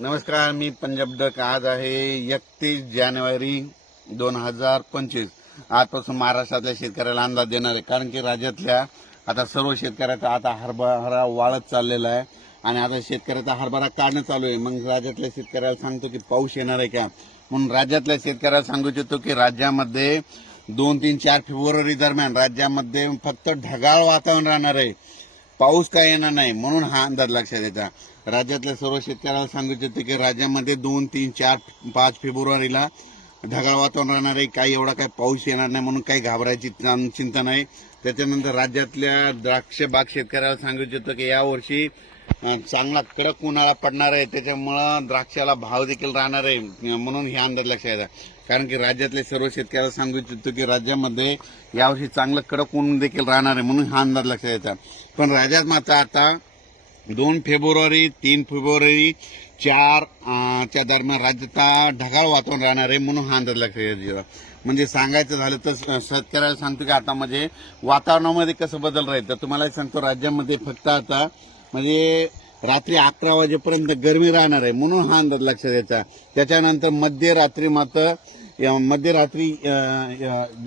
नमस्कार मी पंजाब डक आज आहे एकतीस जानेवारी दोन हजार पंचवीस. आजपासून महाराष्ट्रातल्या शेतकऱ्याला अंदाज देणार आहे कारण की राज्यातल्या आता सर्व शेतकऱ्याचा आता हरभरा वाळत चाललेला आहे आणि आता शेतकऱ्याचा हरभरा काढणं चालू आहे. मग राज्यातल्या शेतकऱ्याला सांगतो की पाऊस येणार आहे का? म्हणून राज्यातल्या शेतकऱ्याला सांगू इच्छितो की राज्यामध्ये दोन तीन चार फेब्रुवारी दरम्यान राज्यामध्ये फक्त ढगाळ वातावरण राहणार आहे. पाऊस काय येणार नाही म्हणून हा अंदाज लक्षात येता. राज्यातल्या सर्व शेतकऱ्याला सांगू इच्छितो की राज्यामध्ये दोन तीन चार पाच फेब्रुवारीला ढगाळ वातावरण राहणार आहे काही एवढा काही पाऊस येणार नाही म्हणून काही घाबरायची चिंता नाही. त्याच्यानंतर राज्यातल्या द्राक्ष बाग शेतकऱ्याला सांगू इच्छितो की यावर्षी चांगला कडक उन्हाळा पडणार आहे त्याच्यामुळं द्राक्षाला भाव देखील राहणार आहे म्हणून हे अंदाज लक्षात येतात कारण की राज्यातले सर्व शेतकऱ्याला सांगू इच्छितो की राज्यामध्ये यावर्षी चांगलं कडक ऊन देखील राहणार आहे म्हणून हा अंदाज लक्षात येतात पण राज्यात मात्र आता दोन फेब्रुवारी तीन फेब्रुवारी चार च्या दरम्यान राज्यात ढगाळ वातावरण राहणार आहे म्हणून हा अंदाज लक्षात म्हणजे सांगायचं झालं तर शेतकऱ्याला सांगतो की आता म्हणजे वातावरणामध्ये कसं बदल राहील? तर तुम्हाला सांगतो राज्यामध्ये फक्त आता म्हणजे रात्री अकरा वाजेपर्यंत गरमी राहणार आहे म्हणून हा अंदाज लक्षात यायचा. त्याच्यानंतर मध्यरात्री मात्र मध्यरात्री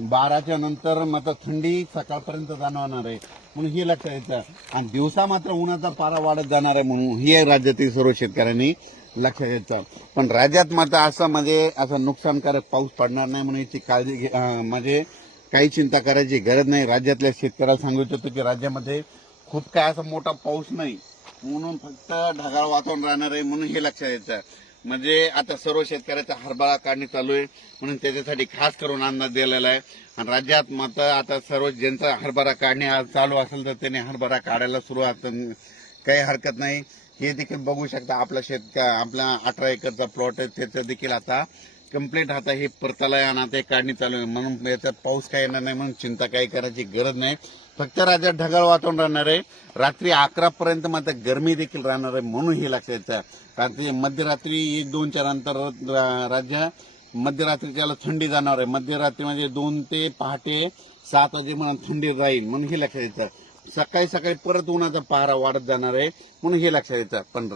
बाराच्या नंतर मात्र थंडी सकाळपर्यंत जाणवणार आहे. म्हणून हे लक्षात येतं. आणि दिवसा मात्र उन्हाचा पारा वाढत जाणार आहे म्हणून हे राज्यातील सर्व शेतकऱ्यांनी लक्षात येतं. पण राज्यात मात्र असं म्हणजे असं नुकसानकारक पाऊस पडणार नाही म्हणून याची काळजी घे म्हणजे काही चिंता करायची गरज नाही. राज्यातल्या शेतकऱ्याला सांगू इच्छितो की राज्यामध्ये खूप काय असा मोठा पाऊस नाही. म्हणून फक्त ढगाळ वातावरण राहणार आहे म्हणून हे लक्षात येतं. म्हणजे आता सर्व शेतकऱ्याचा हरभरा काढणी चालू आहे. म्हणून त्याच्यासाठी खास करून अंदाज दिलेला आहे. आणि राज्यात मात्र आता सर्व ज्यांचा हरभरा काढणे आज चालू असेल तर त्याने हरभरा काढायला सुरुवात काही हरकत नाही. हे देखील बघू शकता आपला शेतक आपला अठरा एकरचा प्लॉट आहे. त्याचं देखील आता कंप्लेंट आता हे परताला आणा आणि आता हे काढणी चालू आहे. म्हणून याच्यात पाऊस काय येणार नाही म्हणून चिंता काही करायची गरज नाही. फक्त राज्यात ढगाळ वातावरण राहणार आहे. रात्री अकरा पर्यंत मात्र गरमी देखील राहणार आहे म्हणून हे लक्षात येतं. कारण ते मध्यरात्री एक दोन चार रा- राज्य मध्यरात्रीच्याला थंडी जाणार आहे. मध्यरात्री म्हणजे दोन ते पहाटे सात वाजेपर्यंत थंडी राहील म्हणून हे लक्षात येतं. सकाळी सकाळी परत उन्हाचा पहारा वाढत जाणार आहे म्हणून हे लक्षात येतं. पण